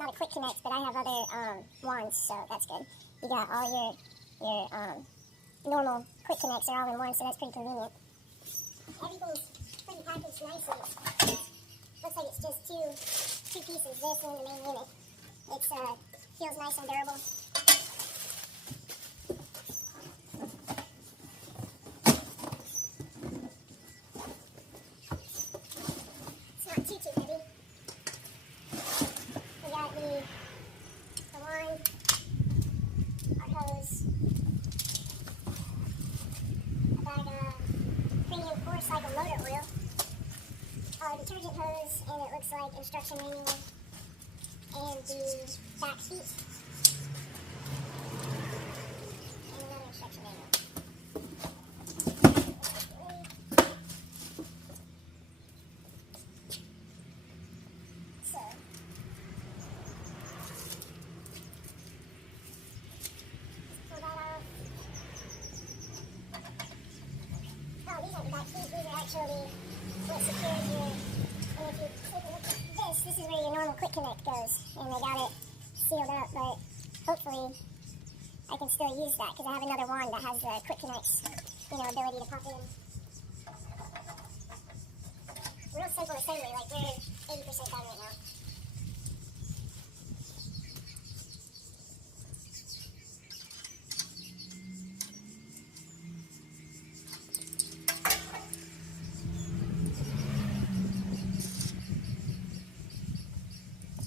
not a quick connect, but I have other wands, so that's good. You got all your normal quick connects are all in one, so that's pretty convenient. Everything's pretty packaged nicely. Looks like it's just two pieces, this and the main unit. It feels nice and durable. It's not too heavy. We got the wand, our hose, a bag of premium 4-cycle motor oil, detergent hose, and it looks like instruction manual, and the back seat, and another instruction manual. So, pull that off. Oh, these aren't the back keys, these are actually what secures your, and if you take a look at this is where your normal quick connect goes, and they got it sealed up, but hopefully I can still use that, because I have another wand that has the quick connects, ability to pop in. Real simple assembly, like we're 80% done right now.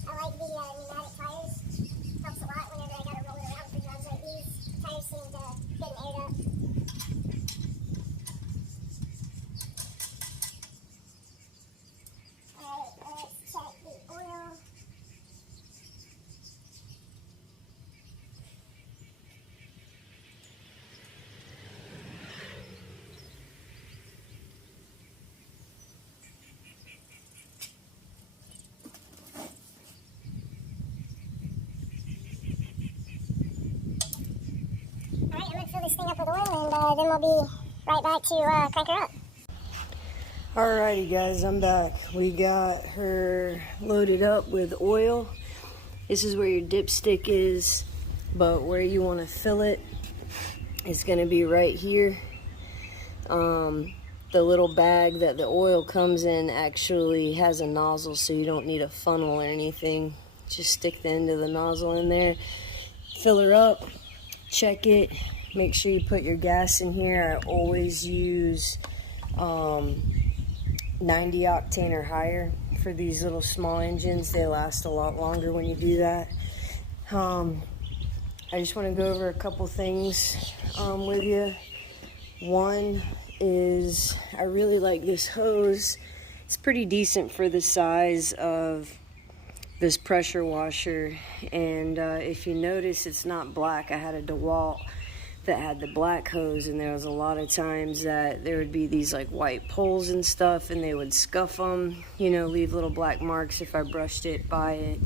I like the pneumatic tires. Helps a lot whenever I gotta roll it around for jobs like these. Tires seem to get aired up. Alright, let's check the oil. Alright, I'm going to fill this thing up with oil, and then we'll be right back to crank her up. Alrighty guys, I'm back. We got her loaded up with oil. This is where your dipstick is, but where you want to fill it is going to be right here. The little bag that the oil comes in actually has a nozzle, so you don't need a funnel or anything. Just stick the end of the nozzle in there, fill her up, check it, make sure you put your gas in here. I always use 90 octane or higher for these little small engines. They last a lot longer when you do that. I just want to go over a couple things with you. One is I really like this hose. It's pretty decent for the size of this pressure washer, and if you notice, it's not black. I had a DeWalt that had the black hose, and there was a lot of times that there would be these like white poles and stuff, and they would scuff them, leave little black marks if I brushed it by it.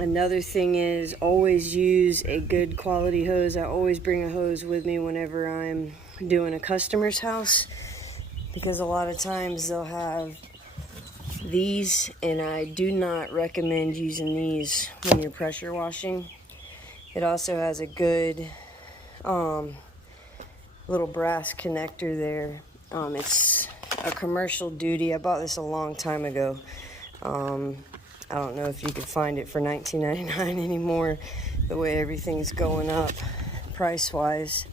Another thing is always use a good quality hose. I always bring a hose with me whenever I'm doing a customer's house, because a lot of times they'll have these, and I do not recommend using these when you're pressure washing. It also has a good little brass connector there. It's a commercial duty. I bought this a long time ago. I don't know if you could find it for $19.99 anymore, the way everything's going up price-wise.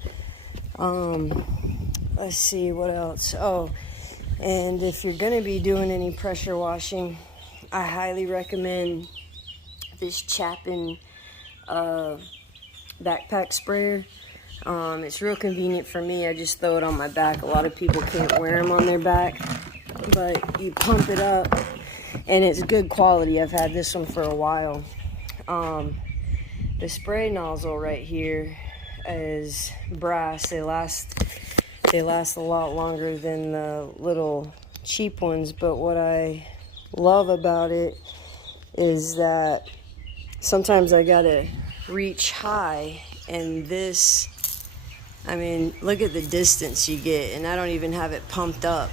Let's see, what else? Oh, and if you're going to be doing any pressure washing, I highly recommend this Chapin backpack sprayer. It's real convenient for me. I just throw it on my back. A lot of people can't wear them on their back, but you pump it up, and it's good quality. I've had this one for a while. The spray nozzle right here is brass. They last a lot longer than the little cheap ones, but what I love about it is that sometimes I gotta reach high, and this, I mean, look at the distance you get, and I don't even have it pumped up.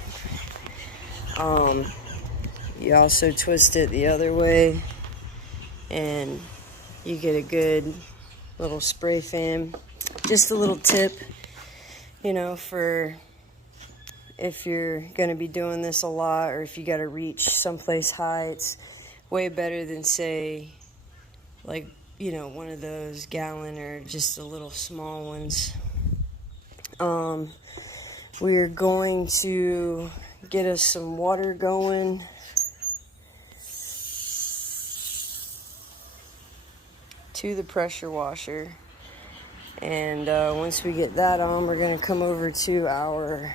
You also twist it the other way, and you get a good little spray fan. Just a little tip, you know, for if you're going to be doing this a lot, or if you got to reach someplace high, it's way better than, say, like, you know, one of those gallon or just the little small ones. We're going to get us some water going. To the pressure washer. And once we get that on, we're going to come over to our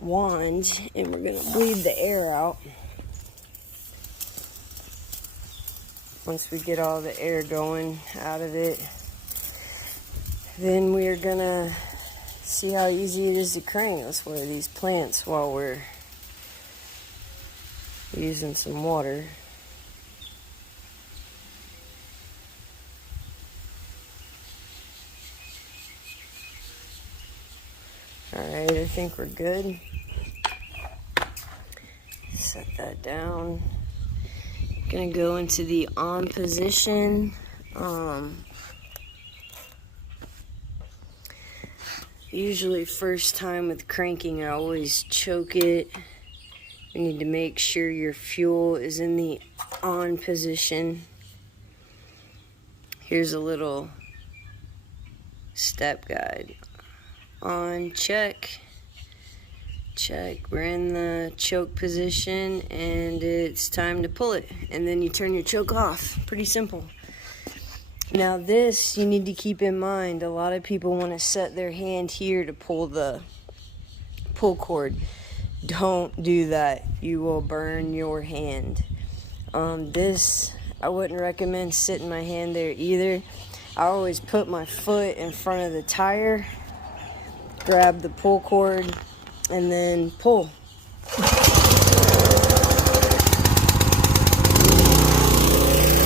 wand and we're going to bleed the air out. Once we get all the air going out of it, then we're going to see how easy it is to crank. Let's water these plants while we're using some water. Alright, I think we're good. Set that down. Gonna go into the on position. Usually first time with cranking, I always choke it. You need to make sure your fuel is in the on position. Here's a little step guide. On, check, we're in the choke position and it's time to pull it, and then you turn your choke off. Pretty simple. Now this, you need to keep in mind, a lot of people want to set their hand here to pull the pull cord. Don't do that. You will burn your hand. This, I wouldn't recommend sitting my hand there either. I always put my foot in front of the tire, grab the pull cord, and then pull.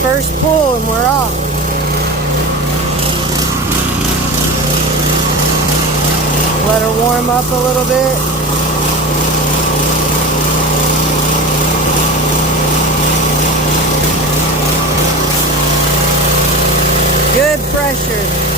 First pull and we're off. Let her warm up a little bit. Good pressure.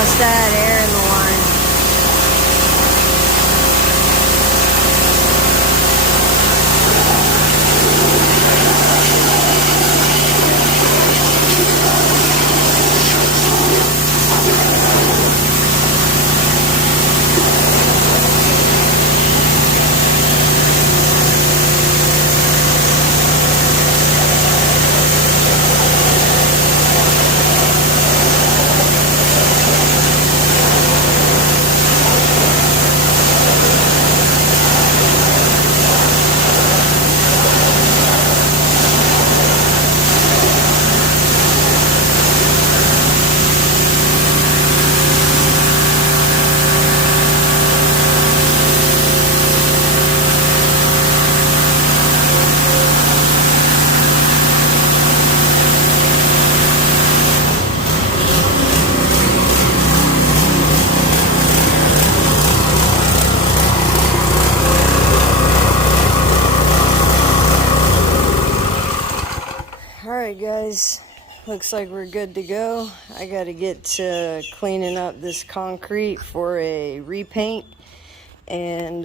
Must add air in the line. Alright guys, looks like we're good to go. I gotta get to cleaning up this concrete for a repaint. And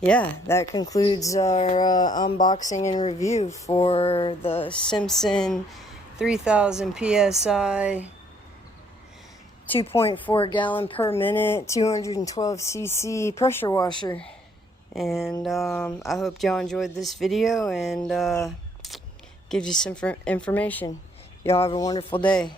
yeah, that concludes our unboxing and review for the Simpson 3000 PSI 2.4 gallon per minute 212 cc pressure washer. And I hope y'all enjoyed this video and gives you some information. Y'all have a wonderful day.